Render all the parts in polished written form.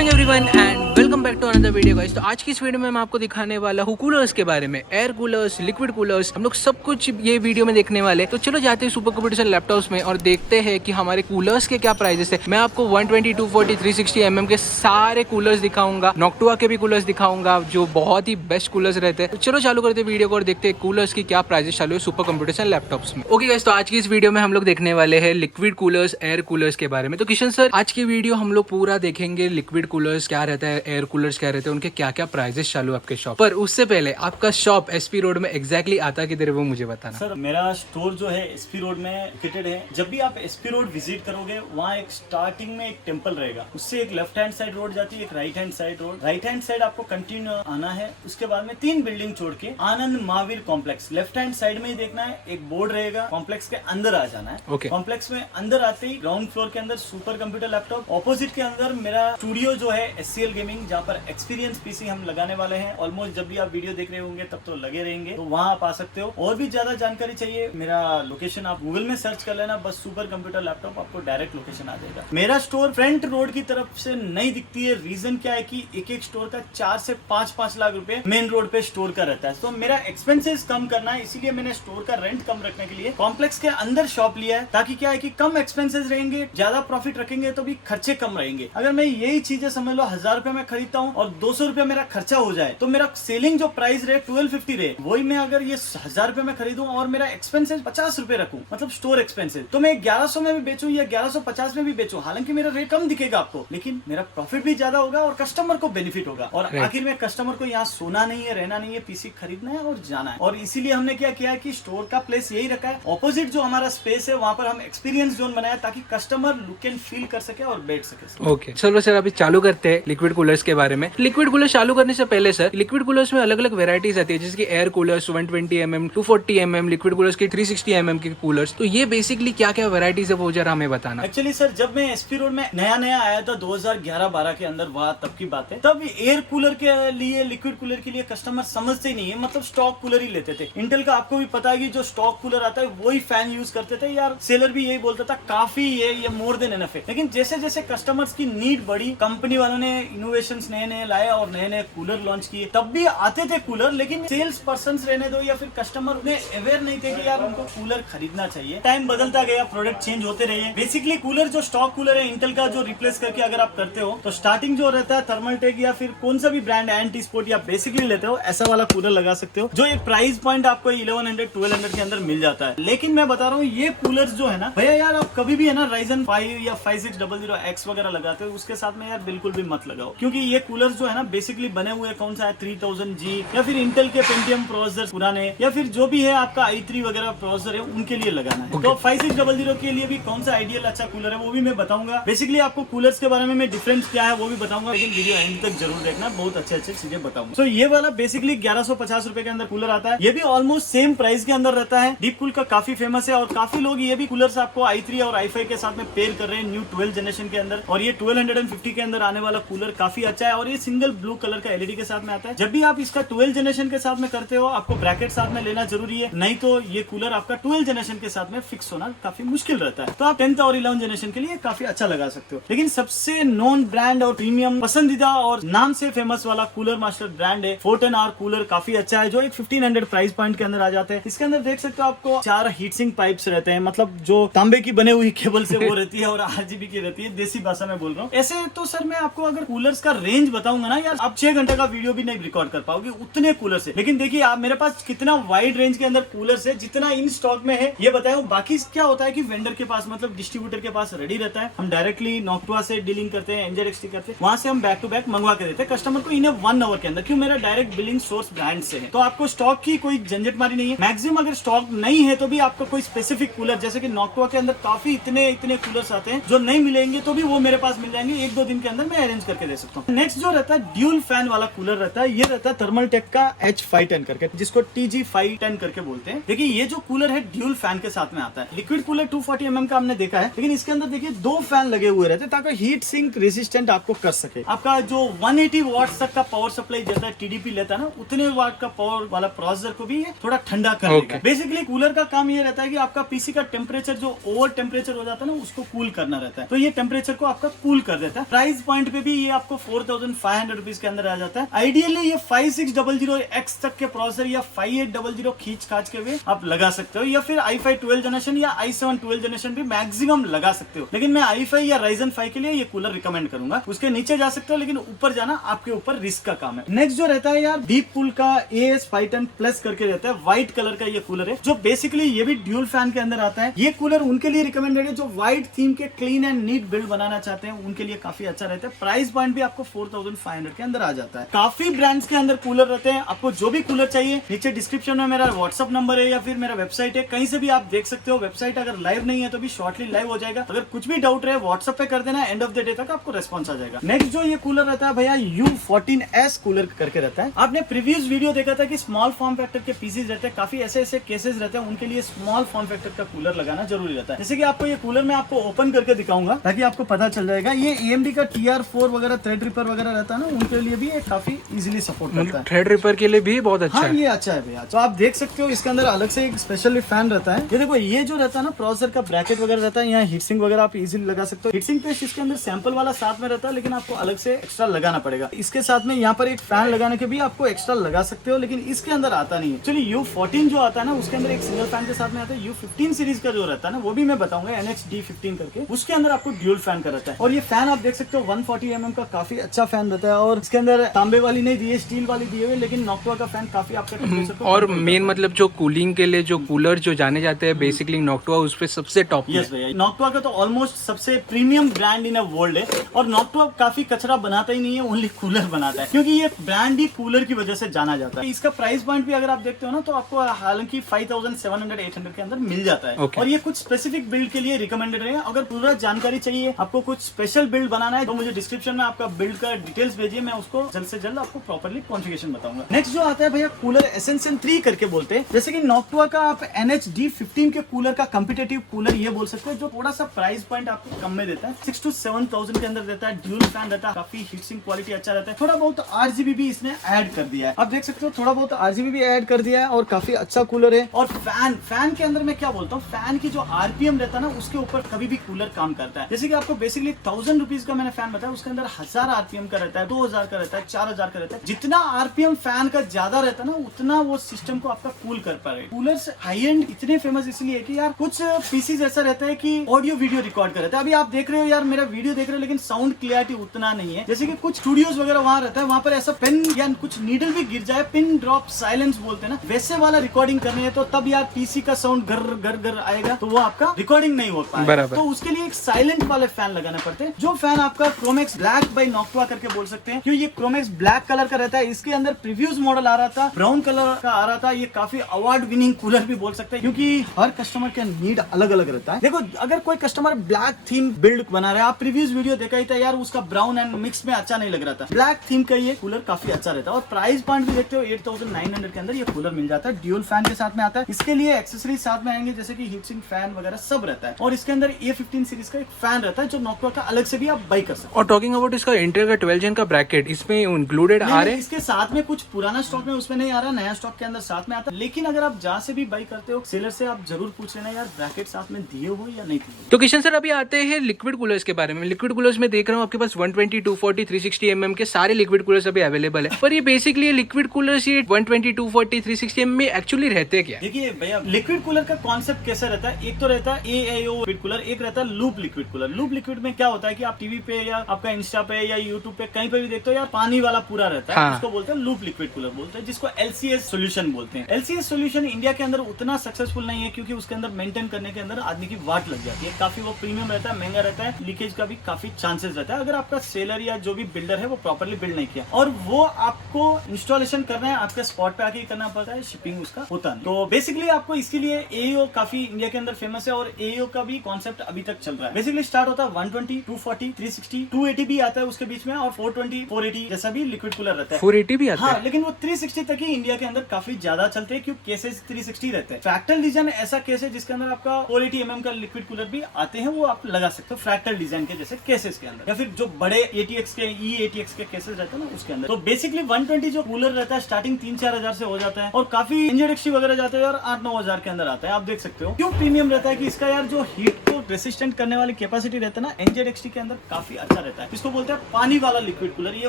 Morning everyone and welcome back to another video guys. तो आज की इस वीडियो में मैं आपको दिखाने वाला हूँ कूलर्स के बारे में, एयर कूलर्स, लिक्विड कूलर्स, हम लोग सब कुछ ये वीडियो में देखने वाले। तो चलो जाते हैं सुपर कंप्यूटर लैपटॉप्स में और देखते हैं कि हमारे कूलर्स के क्या प्राइजेस है। मैं आपको 120, 240, 360 mm के सारे कूलर्स दिखाऊंगा, नॉक्टुआ के भी कूलर्स दिखाऊंगा जो बहुत ही बेस्ट कूलर्स रहते हैं। तो चलो चालू करते हैं वीडियो को और देखते हैं कूलर्स की क्या प्राइजेस चालू है सुपर कंप्यूटर लैपटॉप्स में। ओके गाइस, तो आज की इस वीडियो में हम लोग देखने वाले हैं लिक्विड कूलर्स, एयर कूलर्स के बारे में। तो किशन सर, आज की वीडियो हम लोग पूरा देखेंगे लिक्विड कूलर्स क्या रहता है, एयर कूलर्स क्या रहते हैं, उनके क्या क्या प्राइजेस चालू है आपके शॉप पर। उससे पहले आपका शॉप एसपी रोड में एग्जैक्टली आता किधर है वो मुझे बताना। सर, मेरा स्टोर जो है एसपी रोड में लोकेटेड है। जब भी आप एसपी रोड विजिट करोगे, वहाँ एक स्टार्टिंग में एक टेम्पल रहेगा, उससे एक लेफ्ट हैंड साइड रोड जाती है, एक right hand side road. Right hand side आपको कंटिन्यू आना है, उसके बाद में 3 बिल्डिंग छोड़ के Anand Mahavir complex left hand side में ही देखना है। एक बोर्ड रहेगा, कॉम्प्लेक्स के अंदर आ जाना है। कॉम्प्लेक्स में अंदर आते ही ग्राउंड फ्लोर के अंदर सुपर कंप्यूटर लैपटॉप, ऑपोजिट के अंदर मेरा स्टूडियो जो है एससीएल गेमिंग, जहाँ पर एक्सपीरियंस पीसी हम लगाने वाले हैं। ऑलमोस्ट जब भी आप वीडियो देख रहे होंगे तब तो लगे रहेंगे, तो वहाँ आप आ सकते हो। और भी ज्यादा जानकारी चाहिए, मेरा लोकेशन आप गूगल में सर्च कर लेना, बस सुपर कंप्यूटर लैपटॉप, आपको डायरेक्ट लोकेशन आ जाएगा। मेरा स्टोर फ्रंट रोड की तरफ से नहीं दिखती है। रीजन क्या है कि एक एक स्टोर का 4 से 5 लाख रुपए मेन रोड पे स्टोर का रहता है। तो मेरा एक्सपेंसेस कम करना है, इसीलिए मैंने स्टोर का रेंट कम रखने के लिए कॉम्प्लेक्स के अंदर शॉप लिया है, ताकि क्या है कि कम एक्सपेंसेस रहेंगे, ज्यादा प्रॉफिट रखेंगे तो भी खर्चे कम रहेंगे। अगर मैं यही चीजें समझ लो 1000 रुपए में खरीदता हूँ और 200 रुपए मेरा खर्चा हो जाए, तो मेरा सेलिंग जो प्राइस रहे 1250 रहे, वही मैं अगर ये 1000 रुपए में खरीदूं और मेरा एक्सपेंसेस 50 रुपए रखूं, मतलब स्टोर एक्सपेंसेस, तो मैं 1100 में भी बेचूं या 1150 में भी बेचूं, हालांकि मेरा रेट कम दिखेगा आपको, लेकिन मेरा प्रॉफिट भी ज्यादा होगा और कस्टमर को बेनिफिट होगा। और आखिर में कस्टमर को यहाँ सोना नहीं है, रहना नहीं है, पीसी खरीदना है और जाना है। और इसीलिए हमने क्या किया है कि स्टोर का प्लेस यही रखा है। ऑपोजिट जो हमारा स्पेस है, वहाँ पर हम एक्सपीरियंस जोन बनाया, ताकि कस्टमर लुक एंड फील कर सके और बैठ सके। ओके, चलो सर अभी चालू करते हैं लिक्विड कूलर्स के बारे में। लिक्विड कूलर चालू करने से पहले सर, लिक्विड कूलर्स में अलग अलग वेराइटीज आती है, जैसे कि air coolers 120 mm, 240 mm, liquid coolers की 360 mm के कूलर्स। तो ये बेसिकली क्या क्या वेराइटीज है वो जरा हमें बताना। एक्चुअली सर, जब मैं एसपी रोड में नया आया था 2011-12 के अंदर, वहाँ तब की बात है, तब एयर कूलर के लिए, लिक्विड कूलर के लिए कस्टमर समझते ही नहीं है, मतलब स्टॉक कूलर ही लेते थे। इंटेल का आपको भी पता है कि जो स्टॉक कूलर आता है वही फैन यूज करते थे यार। सेलर भी यही बोलता था काफी ये मोर देन एनफ है। लेकिन जैसे जैसे कस्टमर्स की नीड बढ़ी, कंपनी वालों ने इनोवेशंस नए लाए और नए कूलर लॉन्च किए। तब भी आते थे कूलर, लेकिन सेल्स पर्सन रहने दो या फिर कस्टमर उन्हें अवेयर नहीं थे कि यार उनको कूलर खरीदना चाहिए। टाइम बदलता गया, प्रोडक्ट चेंज होते रहे। बेसिकली कूलर जो स्टॉक कूलर है इंटेल का, जो रिप्लेस करके अगर आप करते हो, तो स्टार्टिंग जो रहता है थर्मलटेक या फिर कौन सा भी ब्रांड, एंटी स्पोर्ट या बेसिकली लेते हो, ऐसा वाला कूलर लगा सकते हो, जो एक प्राइस पॉइंट आपको 1100-1200 के अंदर मिल जाता है। लेकिन मैं बता रहा हूँ, ये कूलर जो है ना भैया, यार आप कभी भी है ना Ryzen 5 या 5600X वगैरह लगाते हो, उसके साथ में यार बिल्कुल भी मत लगाओ, क्योंकि ये कूलर जो है ना बेसिकली बने हुए कौन सा है 3000G या फिर इंटेल के पेंटियम प्रोसेसर पुराने, या फिर जो भी है आपका i3 वगैरह प्रोसेसर है, उनके लिए लगाना है। तो 5600 के लिए भी कौन सा आइडियल अच्छा कूलर है वो भी मैं बताऊंगा। बेसिकली आपको कूलर्स के बारे में मैं डिफरेंस क्या है वो भी बताऊंगा, लेकिन वीडियो एंड तक जरूर देखना, बहुत अच्छे चीजें बताऊंगा। तो ये वाला बेसिकली 1150 रुपए के अंदर कूलर आता है। ये भी ऑलमोस्ट सेम प्राइस के अंदर रहता है। डीप कूल का काफी फेमस है और काफी लोग ये भी कूलर्स आपको i3 और i5 के साथ में पेयर कर रहे हैं न्यू 12 जनरेशन के अंदर। और ये 1250 के अंदर आने वाला कूलर काफी अच्छा है और ये सिंगल ब्लू कलर का एलईडी के साथ में आता है। जब भी आप इसका 12 जनरेशन के साथ में करते हो, आपको ब्रैकेट साथ में लेना जरूरी है, नहीं तो ये कूलर आपका 12 जनरेशन के साथ में फिक्स होना काफी मुश्किल रहता है। तो आप 10th और 11 जनरेशन के लिए काफी अच्छा लगा सकते हो। लेकिन सबसे नॉन ब्रांड और प्रीमियम पसंदीदा और नाम से फेमस वाला कूलर मास्टर ब्रांड है 410R कूलर। काफी अच्छा है, जो एक 1500 प्राइस पॉइंट के अंदर आ जाते हैं। इसके अंदर देख सकते हो आपको 4 हीट सिंक पाइप्स रहते हैं, मतलब जो तांबे की बने हुई केबल से वो रहती है और RGB की रहती है, देसी भाषा में बोल रहा हूँ। ऐसे तो सर मैं आपको अगर कूलर्स का रेंज बताऊंगा ना यार, आप 6 घंटे का वीडियो भी नहीं रिकॉर्ड कर पाओगे, उतने कूलर्स है। लेकिन देखिए आप, मेरे पास कितना वाइड रेंज के अंदर कूलर्स है, जितना इन स्टॉक में है ये बताया। बाकी क्या होता है कि वेंडर के पास, मतलब डिस्ट्रीब्यूटर के पास रेडी रहता है। हम डायरेक्टली नॉक्टुआ से डीलिंग करते हैं, NZXT करते हैं, वहां से हम बैक टू बैक मंगवा के देते हैं कस्टमर को इन्हें 1 आवर के अंदर। क्यों? मेरा डायरेक्ट बिलिंग सोर्स ब्रांड से है, तो आपको स्टॉक की कोई झंझट मारी नहीं है। मैक्सिमम अगर स्टॉक नहीं है तो भी आपको कोई स्पेसिफिक कूलर, जैसे कि नॉक्टुआ के अंदर काफी इतने कूलर्स आते हैं जो नहीं मिलेंगे, तो भी वो मेरे पास मिल जाएंगे। 1-2 दिन के अंदर मैं अरेंज करके दे सकता हूँ। नेक्स्ट नेक्स्ट जो रहता है ड्यूल फैन वाला कूलर रहता है, ये रहता है थर्मलटेक का H510 करके, जिसको TG510 करके बोलते हैं। देखिए ये जो कूलर है ड्यूल फैन के साथ में आता है। लिक्विड कूलर 240 mm का हमने देखा है, लेकिन इसके अंदर देखिए 2 फैन लगे हुए रहते हैं ताकि हीट सिंक रेजिस्टेंट आपको कर सके। आपका जो 180 वाट तक का पावर सप्लाई जैसा TDP लेता है ना, उतने वाट का पावर वाला प्रोसेसर को भी ये थोड़ा ठंडा कर देगा। बेसिकली कूलर का काम ये रहता है कि आपका पीसी का टेम्परेचर जो ओवर टेम्परेचर हो जाता है ना, उसको कूल करना रहता है, तो ये टेम्परेचर को आपका कूल कर देता है। प्राइस पॉइंट पे भी ये आपको 4500 रुपीज के अंदर आ जाता है। आइडियली ये 5600X तक के प्रोसेसर या 5800 खींच खाच के भी आप लगा सकते हो, या फिर i5 12 जनरेशन या i7 12 जनरेशन भी मैक्सिमम लगा सकते हो। लेकिन मैं i5 या Ryzen 5 के लिए ये कूलर रिकमेंड करूंगा। उसके नीचे जा सकते हो, लेकिन ऊपर जाना आपके ऊपर रिस्क का काम है। नेक्स्ट जो रहता है यार डीप कूल का AS510 प्लस करके रहता है, व्हाइट कलर का ये कूलर है, जो बेसिकली ये भी ड्यूल फैन के अंदर आता है। ये कूलर उनके लिए रिकमेंडेड है जो व्हाइट थीम के क्लीन एंड नीट बिल्ड बनाना चाहते हैं, उनके लिए काफी अच्छा रहता है। प्राइस पॉइंट भी आपको 4500 के अंदर आ जाता है। काफी ब्रांड्स के अंदर कूलर रहते हैं, आपको जो भी कूलर चाहिए नीचे डिस्क्रिप्शन में मेरा व्हाट्सअप नंबर है या फिर मेरा वेबसाइट है, कहीं से भी आप देख सकते हो। वेबसाइट अगर लाइव नहीं है तो भी शॉर्टली लाइव हो जाएगा। अगर कुछ भी डाउट रहे व्हाट्सएप पे कर देना, एंड ऑफ द डे तक आपको रेस्पॉन्स आ जाएगा। नेक्स्ट जो ये कूलर रहता है भैया U14S कूलर करके रहता है। आपने प्रीवियस वीडियो देखा था कि स्मॉल फॉर्म फैक्टर के पीसीज रहते हैं, काफी ऐसे ऐसे केसेस रहते हैं, उनके लिए स्मॉल फॉर्म फैक्टर का कूलर लगाना जरूरी रहता है। जैसे कि आपको ये कूलर मैं आपको ओपन करके दिखाऊंगा ताकि आपको पता चल जाएगा। ये AMD का TR4 वगैरह थ्रेड रिपर वगैरह रहता है ना, उनके लिए भी ये काफी इजीली सपोर्ट करता है। थ्रेड रिपर के लिए भी बहुत अच्छा हाँ, है। ये अच्छा है भैया। तो आप देख सकते हो इसके अंदर अलग से एक स्पेशल फैन रहता है। ये देखो, ये जो रहता है ना प्रोसेसर का ब्रैकेट वगैरह रहता है, यहाँ हीटसिंक वगैरह आप इजीली लगा सकते हो। हीटसिंक पेस्ट इसके अंदर सैंपल वाला साथ में रहता है, लेकिन आपको अलग से एक्स्ट्रा लगाना पड़ेगा। इसके साथ में यहाँ पर एक फैन लगाने के भी आपको एक्स्ट्रा लगा सकते हो, लेकिन इसके अंदर आता नहीं है। चलिए U14 जो आता है ना, उसके अंदर एक सिंगल फैन के साथ में आता है। U15 सीरीज का जो रहता है ना, वो भी मैं बताऊंगा, NXD15 करके, उसके अंदर आपको ड्यूल फैन का रहता है। और ये फैन आप देख सकते हो 140 mm का काफी अच्छा फैन रहता है, और इसके अंदर तांबे वाली नहीं दी है, स्टील वाली दी है, लेकिन नॉक्टवा का फैन काफी आपका टेम्परेचर को और मेन मतलब जो कूलिंग के लिए जो कूलर जो जाने जाते हैं बेसिकली नॉक्टवा उस पे सबसे टॉप। यस भैया, नॉक्टवा का तो ऑलमोस्ट सबसे premium brand in a world है। और नॉक्टवा काफी कचरा बनाता ही नहीं है, ओनली कूलर बनाता है, क्योंकि ये ब्रांड ही कूलर की वजह से जाना जाता है। इसका प्राइस पॉइंट भी अगर आप देखते हो ना, तो आपको हालांकि 5700-800 के अंदर मिल जाता है। और ये कुछ स्पेसिफिक बिल्ड के लिए रिकमेंडेड है। अगर पूरा जानकारी चाहिए, आपको कुछ स्पेशल बिल्ड बनाना है, तो मुझे डिस्क्रिप्शन में आपका बिल्ड का डिटेल्स भेजिए, मैं उसको जल्द से जल्द आपको प्रॉपर्ली कॉन्फ़िगरेशन बताऊंगा। नेक्स्ट जो आता है भैया कूलर Ascension 3 करके बोलते हैं। जैसे कि नॉक्टवा का आप NHD15 के कूलर का कम्पिटेटिव कूलर ये बोल सकते हो, जो थोड़ा सा प्राइस पॉइंट आपको कम में देता है। 6 to 7,000 के अंदर देता है। ड्यूल फैन रहता है, काफी हीटसिंक क्वालिटी अच्छा रहता है। थोड़ा बहुत RGB भी इसने ऐड कर दिया है, आप देख सकते हो, थोड़ा बहुत RGB भी ऐड कर दिया है, और काफी अच्छा कूलर है। और फैन के अंदर मैं क्या बोलता हूँ, फैन की जो RPM रहता है ना, उसके ऊपर कभी भी कूलर काम करता है। जैसे कि आपको बेसिकली 1000 रुपीज का मैंने फैन बताया, उसके अंदर 1000 RPM का रहता है, 2000 का रहता है, 4000 का रहता है। जितना RPM फैन का ज्यादा रहता है ना, उतना वो सिस्टम को आपका कूल कर पाए। कूलर्स हाई एंड इतने फेमस इसलिए है कि यार कुछ पीसीज ऐसा रहता है कि ऑडियो वीडियो रिकॉर्ड कर रहता है। अभी आप देख रहे हो यार, मेरा वीडियो देख रहे हो, लेकिन साउंड क्लियरिटी उतना नहीं है। जैसे कि कुछ स्टूडियोज वगैरह वहां रहता है, वहां पर ऐसा पेन या कुछ नीडल भी गिर जाए, पिन ड्रॉप साइलेंस बोलते हैं ना, वैसे वाला रिकॉर्डिंग करनी है, तो तब यार पीसी का साउंड गर गर गर आएगा, तो वो आपका रिकॉर्डिंग नहीं हो पाएगा। तो उसके लिए एक साइलेंट वाले फैन लगाने पड़ते हैं। जो फैन आपका क्रोमेक्स ब्लैक बाय नॉक्टवा करके बोल सकते हैं, क्यों ये क्रोमेक्स ब्लैक कलर का रहता है। इसके अंदर प्रीवियस मॉडल आ रहा था, ब्राउन कलर का आ रहा था। ये काफी अवार्ड विनिंग कूलर भी बोल सकते हैं, क्योंकि हर कस्टमर का नीड अलग अलग रहता है। देखो, अगर कोई कस्टमर ब्लैक थीम बिल्ड बना रहा है, आप प्रीवियस वीडियो देखा ही था यार, उसका ब्राउन एंड मिक्स में अच्छा नहीं लग रहा था। ब्लैक थीम का ये कूलर काफी अच्छा रहता है। और प्राइस पॉइंट भी देखते हो 8900 के अंदर ये कूलर मिल जाता है। ड्यूल फैन के साथ में आता है। इसके लिए एक्सेसरीज साथ में आएंगे, जैसे कि हीटसिंक फैन वगैरह सब रहता है। और इसके अंदर A15 सीरीज का एक फैन रहता है, जो नॉक्टवा का अलग से भी आप बाई कर सकते हो। और टॉकिंग अबाउट इसका इंटेल का 12 जेन का ब्रैकेट इसमें इंक्लूडेड आ रहे हैं। इसके साथ में कुछ पुराना स्टॉक में उसमें नहीं आ रहा, नया स्टॉक के अंदर साथ में आता है। लेकिन अगर आप जहाँ से भी बाई करते हो, सेलर से आप जरूर पूछ लेना यार ब्रैकेट साथ में दिए हो या नहीं दिए। तो किशन सर, अभी आते हैं लिक्विड कूलर्स के बारे में। लिक्विड कूलर्स में देख रहा हूँ आपके पास 120, 240, 360 mm के सारे लिक्विड कूलर्स अभी अवेलेबल है। पर ये बेसिकली लिक्विड कूलर्स ये 120, 240, 360 mm में एक्चुअली रहते क्या? देखिए भैया, लिक्विड कूलर का कॉन्सेप्ट कैसा रहता है, एक तो रहता है AIO लिक्विड कूलर, एक रहता है loop liquid cooler. Loop liquid में क्या होता है कि आप टीवी पे या आपका इंस्टा पे या यूट्यूब पे कहीं पे भी देखते हो यार, पानी वाला पूरा रहता है। हाँ। उसको बोलते हैं लूप लिक्विड कूलर बोलते हैं, जिसको LCS सोल्यूशन बोलते हैं। LCS सोल्यूशन इंडिया के अंदर उतना सक्सेसफुल नहीं है, क्योंकि उसके अंदर मेंटेन करने के अंदर आदमी की वाट लग जाती है। काफी वो प्रीमियम रहता है, महंगा रहता है, लीकेज का भी काफी चांसेस रहता है, अगर आपका सेलर या जो भी बिल्डर है वो प्रॉपर्ली बिल्ड नहीं किया। और वो आपको इंस्टॉलेशन करना है, आपके स्पॉट पे आके करना पड़ता है, शिपिंग उसका होता नहीं। तो बेसिकली आपको इसके लिए AIO काफी इंडिया के अंदर फेमस है, और AIO का भी कॉन्सेप्ट अभी तक चल रहा है। बेसिकली स्टार्ट होता है 120, 240, 360, 280 भी आता है उसके बीच में, और 420 480 जैसा भी लिक्विड कूलर रहता है। 480 भी आता हाँ, है? लेकिन वो 360 तक ही इंडिया के अंदर काफी ज्यादा चलते हैं, क्योंकि केसेस 360 रहते हैं। फ्रैक्टल डिजाइन ऐसा केस है जिसके अंदर आपका 480 mm का लिक्विड कूलर भी आते हैं, वो आप लगा सकते हो फ्रैक्टल डिजाइन के जैसे केसेस के अंदर, या फिर जो बड़े ATX के ATX के केसेस रहते हैं ना उसके अंदर। तो बेसिकली 120 जो कूलर रहता है स्टार्टिंग 3-4 हजार से हो जाता है, और काफी NZXT वगैरह जाते हैं और 8-9 हजार के अंदर आता है। आप देख सकते हो क्यों प्रीमियम रहता है कि इसका यार जो हीट को रेसिस्टेंट करने वाली कैपेसिटी रहता है ना NZXT के अंदर काफी अच्छा रहता है। इसको बोलते हैं पानी वाला लिक्विड कूलर। ये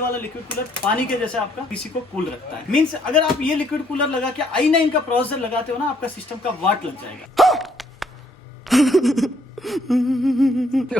वाला लिक्विड कूलर पानी के जैसे आपका पीसी को कूल रखता है। मींस अगर आप ये लिक्विड कूलर लगा के i9 का प्रोसेसर लगाते हो ना, आपका सिस्टम का वाट लग जाएगा।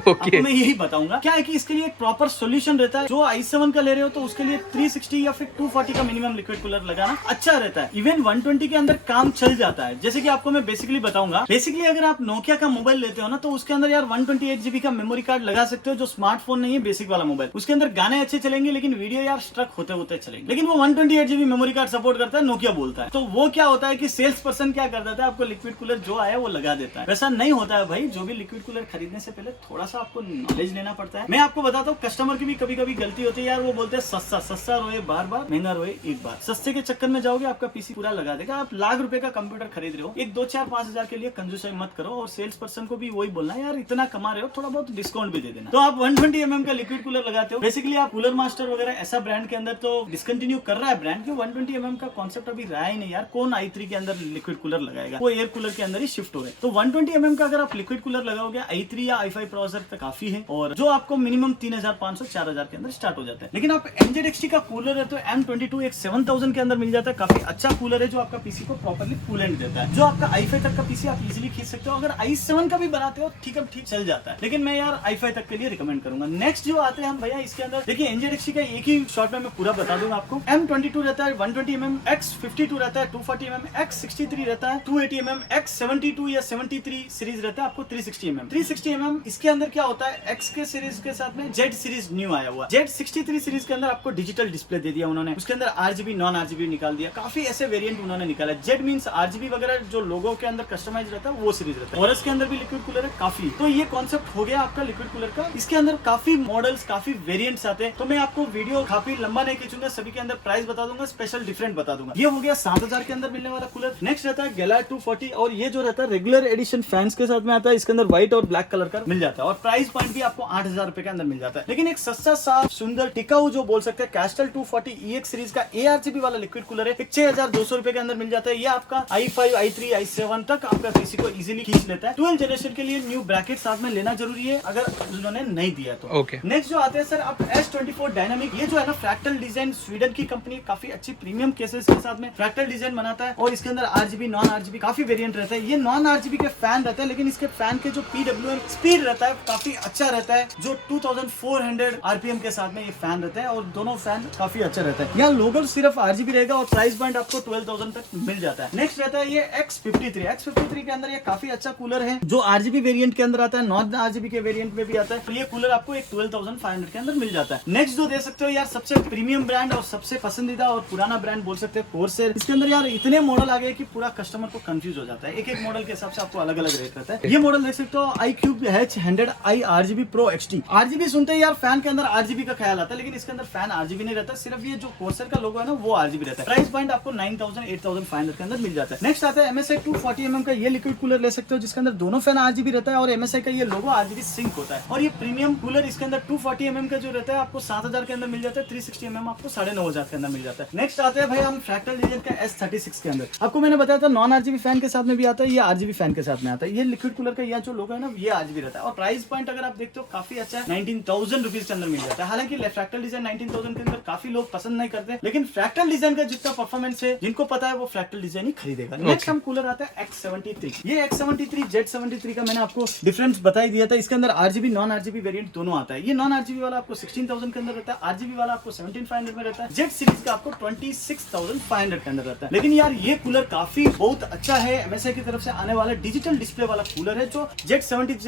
ओके। मैं यही बताऊंगा क्या है कि इसके लिए एक प्रॉपर सॉल्यूशन रहता है। जो i7 का ले रहे हो तो उसके लिए 360 या फिर 240 का मिनिमम लिक्विड कूलर लगाना अच्छा रहता है। इवन 120 के अंदर काम चल जाता है। जैसे कि आपको मैं बेसिकली बताऊंगा, बेसिकली अगर आप नोकिया का मोबाइल लेते हो ना, तो उसके अंदर यार 128 GB का मेमोरी कार्ड लगा सकते हो, जो स्मार्टफोन नहीं है, बेसिक वाला मोबाइल। उसके अंदर गाने अच्छे चलेंगे लेकिन वीडियो यार स्ट्रक होते होते चलेंगे। लेकिन वो 128 GB मेमोरी कार्ड सपोर्ट करता है, नोकिया बोलता है। तो वो क्या होता है कि सेल्स पर्सन क्या कर देता है, आपको लिक्विड कूलर जो आया वो लगा देता है। वैसा नहीं होता है भाई। जो भी लिक्विड कूलर खरीदने से पहले थोड़ा सा आपको नॉलेज लेना पड़ता है। मैं आपको बताता हूँ, कस्टमर की भी कभी कभी गलती होती है यार। वो बोलते हैं सस्ता सस्ता रोए बार बार, महंगा रोए एक बार। सस्ते के चक्कर में जाओगे आपका पीसी पूरा लगा देगा। आप लाख रुपए का कंप्यूटर खरीद रहे हो, एक 2-4-5 हजार के लिए कंजूसाई मत करो, और सेल्स पर्सन को भी वही बोलना है यार इतना कमा रहे हो, थोड़ा बहुत डिस्काउंट भी दे देना। तो आप 120 mm का लिक्विड कूलर लगाते हो। बेसिकली आप कूलर मास्टर वगैरह ऐसा ब्रांड के अंदर तो डिसकंटिन्यू कर रहा है ब्रांड, क्यों 120 mm का कॉन्सेप्ट अभी रहा ही नहीं यार। कौन i3 के अंदर लिक्विड कूलर लगाएगा, वो एयर कूलर के अंदर ही शिफ्ट हो गए। तो 120 mm का अगर आप लिक्विड कूलर लगाओगे i3 या i5 प्रोसेसर तक काफी है, और जो आपको मिनिमम 3500-4000 के अंदर स्टार्ट हो जाता है। लेकिन आप NZXT का कूलर है तो M22 एक 7000 के अंदर मिल जाता है। काफी अच्छा कूलर है जो आपका पीसी को प्रॉपर्ली कूलेंट देता है। जो आपका i5 तक का पीसी आप इजीली खींच सकते हो। अगर i7 का भी बनाते हो ठीक है, ठीक चल जाता है, लेकिन मैं यार i5 तक के लिए रिकमेंड करूंगा। नेक्स्ट जो आते हैं हम भैया, इसके अंदर देखिए NZXT का एक ही शॉर्ट में मैं पूरा बता दूंगा आपको। M22 रहता है 120 mm, X52 रहता है 240 mm, X63 रहता है 280 mm, X72 या 73 सीरीज रहता है आपको 360 mm। 360 mm इसके अंदर क्या होता है, X के सीरीज के साथ में Z सीरीज न्यू आया हुआ। Z63 सीरीज के अंदर आपको डिजिटल डिस्प्ले दे दिया उन्होंने। उसके अंदर RGB नॉन RGB निकाल दिया। काफी ऐसे वेरिएंट उन्होंने निकाला। Z मींस RGB वगैरह जो लोगो के अंदर कस्टमाइज रहता है वो सीरीज रहता है। और इसके अंदर भी लिक्विड कूलर है काफी। तो ये कॉन्सेप्ट हो गया आपका लिक्विड कूलर का। इसके अंदर काफी मॉडल्स, काफी वेरिएंट्स आते हैं। तो मैं आपको वीडियो काफी लंबा नहीं खींचूंगा, सभी के अंदर प्राइस बता दूंगा, स्पेशल डिफरेंट बता दूंगा। ये हो गया 7000 के अंदर मिलने वाला कूलर। नेक्स्ट रहता है गैलार्ड 240, और ये जो रहता है रेगुलर एडिशन फैंस के साथ में आता है। इसके अंदर व्हाइट और ब्लैक कलर का मिल जाता है, और प्राइस पॉइंट भी आपको 8000 रुपए के अंदर मिल जाता है। लेकिन एक सस्ता साफ सुंदर टिकाऊ जो बोल सकते हैं कैस्टल 240 EX सीरीज का ARGB वाला लिक्विड कूलर है, 6200 रुपए के अंदर मिल जाता है। ये आपका i5 i3 i7 तक आपका पीसी को इजीली खींच लेता है। 12 जनरेशन के लिए न्यू ब्रैकेट साथ में लेना जरूरी है अगर उन्होंने नहीं दिया तो। ओके। नेक्स्ट जो आते हैं सर आप S24 डायनामिक। ये जो है ना फ्रैक्टल डिजाइन, स्वीडन की कंपनी, काफी अच्छी प्रीमियम केसेस के साथ में फ्रैक्टल डिजाइन बनाता है, और इसके अंदर RGB नॉन RGB काफी वेरिएंट रहता है। ये नॉन RGB के फैन रहता है, लेकिन इसके फैन के जो PWM स्पीड रहता है काफी अच्छा रहता है, जो 2400 RPM के साथ में ये फैन रहता है, और दोनों फैन काफी अच्छा रहता है। यहाँ लोगो सिर्फ RGB रहेगा, और प्राइस पॉइंट आपको 12000 तक मिल जाता है। नेक्स्ट रहता है ये X53 के अंदर ये काफी अच्छा कूलर है, जो RGB वेरिएंट के अंदर आता है, नॉन RGB के वेरिएंट में भी आता है। तो ये कूलर आपको एक 12500 के अंदर मिल जाता है। नेक्स्ट जो दे सकते हो यार, सबसे प्रीमियम ब्रांड और सबसे पसंदीदा और पुराना ब्रांड बोल सकते हैं, कोर्सेर। इसके अंदर यार इतने मॉडल आ गए कि पूरा कस्टमर को कंफ्यूज हो जाता है। एक एक मॉडल के हिसाब से आपको अलग अलग रेट रहता है। ये मॉडल देख सकते हो iCube H100i RGB Pro XT। RGB सुनते हैं यार फैन के अंदर RGB का ख्याल आता है, लेकिन इसके अंदर फैन RGB नहीं रहता, सिर्फ ये जो कोर्सेर का लोगो है ना वो RGB रहता है। प्राइस पॉइंट आपको 9000-8500 के अंदर मिल जाता है। नेक्स्ट आता है MSI 240 mm का ये लिक्विड कूलर ले सकते हो, जिसके अंदर दोनों फैन RGB रहता है, और MSI का ये लोगो RGB सिंक होता है। और ये प्रीमियम कूलर इसके अंदर 240 mm का जो रहता है आपको 7000 के अंदर मिल जाता है, 360 mm आपको 9500 के अंदर मिल जाता है। नेक्स्ट आते हैं भाई हम फ्रैक्टल डिजाइन का S36 के अंदर। आपको मैंने बताया था नॉन RGB फैन के साथ में भी आता है, ये RGB फैन के साथ में आता है। ये लिक्विड कूलर का यहाँ जो लोगो है ना ये RGB रहता है, और प्राइस पॉइंट अगर आप देखते हो काफी अच्छा है, 19000 रुपीज के अंदर मिल जाता है। हालांकि फ्रैक्टल डिजाइन 19000 के अंदर काफी लोग पसंद नहीं करते, लेकिन फ्रैक्टल डिजाइन का जितना परफॉर्मेंस है, जिनको पता है वो फ्रैक्टल डिजाइन ही खरीदेगा। नेक्स्ट हम कूलर आता है X73। ये X73 Z73 का मैंने आपको डिफरेंस बता ही दिया था। इसके अंदर RGB नॉन RGB वेरिएंट दोनों आता है। ये नॉन RGB वाला आपको 16000 के अंदर रहता है, RGB वाला आपको 17500 में रहता है, Z सीरीज का आपको 26500 के अंदर रहता है। लेकिन यार ये कूलर काफी बहुत अच्छा है। MSI की तरफ से आने वाला डिजिटल डिस्प्ले वाला कूलर है, जो Z73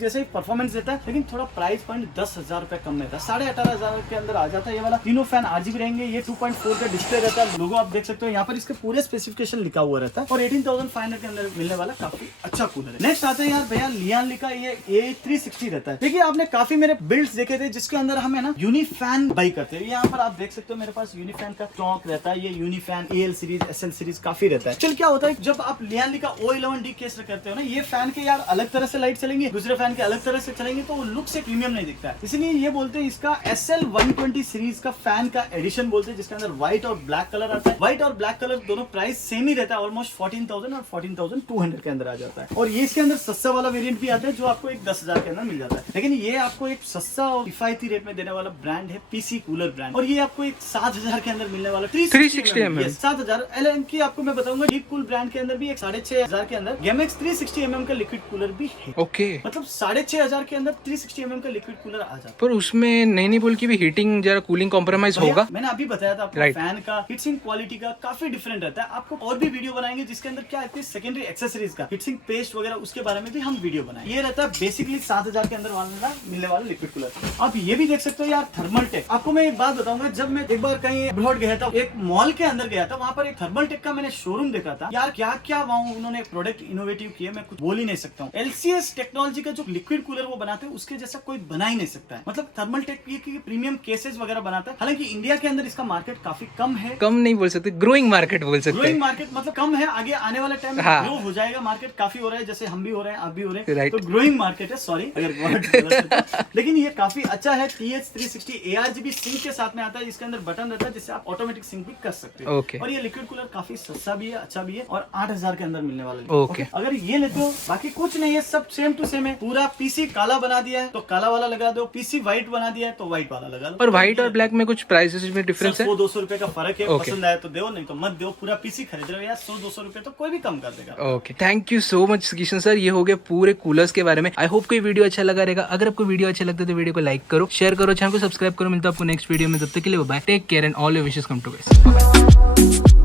जैसे जैसे ही परफॉर्मेंस देता है, लेकिन थोड़ा प्राइस पॉइंट 10,000 रुपए कम रहता है, 18,500 के अंदर आ जाता है ये वाला। तीनों फैन RGB रहेंगे, ये 2.4 का डिस्प्ले रहता है, लोगो आप देख सकते हो, यहाँ पर इसके पूरे स्पेसिफिकेशन लिखा हुआ रहता है और 18,500 के अंदर मिलने वाला काफी अच्छा कूलर है। नेक्स्ट आता है यार भैया लियान का ये A360 रहता है। देखिए आपने काफी मेरे बिल्ड्स देखे थे जिसके अंदर हमें ना यूनिफैन बाई करते हैं। यहाँ पर आप देख सकते हो मेरे पास यूनिफैन का स्टॉक रहता है, ये यूनिफैन AL सीरीज SL सीरीज काफी रहता है। चल क्या होता है जब आप लियान का O11D केस करते हो ना, ये फैन के यार अलग तरह से लाइट चलेंगे, दूसरे फैन के अलग तरह से चलेंगे, तो लुक से प्रीमियम नहीं दिखता है। इसलिए ये बोलते हैं इसका SL120 सीरीज का फैन का एडिशन बोलते हैं, जिसके अंदर व्हाइट और ब्लैक कलर आता है। व्हाइट और ब्लैक कलर दोनों प्राइस सेम ही रहता है, ऑलमोस्ट 14,000 और 14,200 के अंदर आ जाता है। और ये इसके अंदर सस्ता वाला वेरिएंट भी आता है जो आपको एक 10,000 के अंदर मिल जाता है। लेकिन ये आपको एक सस्ता और किफायती रेट में देने वाला ब्रांड है PC कूलर ब्रांड, और ये आपको एक 7,000 के अंदर मिलने वाला 360 mm 7,000। LN की आपको मैं बताऊंगा डीप कूल ब्रांड के अंदर भी एक 6,500 के अंदर गेमेक्स 360 mm का लिक्विड कूलर भी है। ओके, मतलब 6,500 के अंदर 360 mm का लिक्विड कूलर आ जाता है। पर उसमें नहीं बोल की भी हीटिंग जरा कूलिंग कॉम्प्रोमाइज होगा। मैंने अभी बताया था आपको, फैन का हीटसिंक क्वालिटी का काफी डिफरेंट रहता है। आपको और भी वीडियो बनाएंगे जिसके अंदर क्या है सेकेंडरी एक्सेसरीज का हीटसिंक पेस्ट वगैरह, उसके बारे में भी हम वीडियो बनाए। ये रहता है बेसिकली 7,000 के अंदर वाला मिलने वाला लिक्विड कूलर। आप ये भी देख सकते हो यार थर्मल टेक। आपको मैं एक बात बताऊंगा, जब मैं एक बार कहीं अब्रॉड गया था, एक मॉल के अंदर गया था, वहां पर एक थर्मल टेक का मैंने शोरूम देखा था। यार क्या क्या वहां उन्होंने प्रोडक्ट इनोवेटिव किए, मैं कुछ बोल ही नहीं सकता हूँ। LCS टेक्नोलॉजी का जो लिक्विड कूलर वो बनाते हैं उसके जैसा कोई बना ही नहीं सकता है। मतलब थर्मल टेक ये प्रीमियम केसेस वगैरह बनाता है। हालांकि इंडिया के अंदर इसका मार्केट काफी कम है, कम नहीं बोल सकते, ग्रोइंग मार्केट बोल सकते हैं। ग्रोइंग मार्केट मतलब कम है, आगे आने वाले टाइम में ग्रो हो जाएगा। मार्केट काफी हो रहा है, जैसे हम भी हो रहे हैं, आप भी हो रहे हैं, तो ग्रोइंग मार्केट है। सॉरी अगर लेकिन ये काफी अच्छा है। TH360 ARGB सिंक के साथ में आता है, जिसके अंदर बटन रहता है जिससे आप ऑटोमेटिक सिंक भी कर सकते हो। और ये लिक्विड कूलर काफी सस्ता भी है, अच्छा भी है, और 8,000 के अंदर मिलने वाला है। अगर ये लेते हो, बाकी कुछ नहीं है, सब सेम टू सेम है। पूरा PC काला बना दिया है तो काला वाला लगा दो, PC व्हाइट बना दिया है तो व्हाइट वाला लगा लो। और व्हाइट और ब्लैक में कुछ प्राइसेस में डिफरेंस है? 100-200 रुपए का फर्क है। पसंद आया तो दो, नहीं तो मत दो। पूरा PC खरीद रहे हो यार, 100-200 रुपए तो कोई भी कम कर देगा। Okay, thank you so much Kishan sir. ये हो गया पूरे कूलर्स के बारे में। आई होप कोई वीडियो अच्छा लगा रहेगा। अगर आपको वीडियो अच्छा लगता है तो वीडियो को लाइक करो, शेयर करो, चैनल को सब्सक्राइब करो। मिलता है आपको नेक्स्ट वीडियो में, तब तक के लिए bye, take care and all your wishes come to best.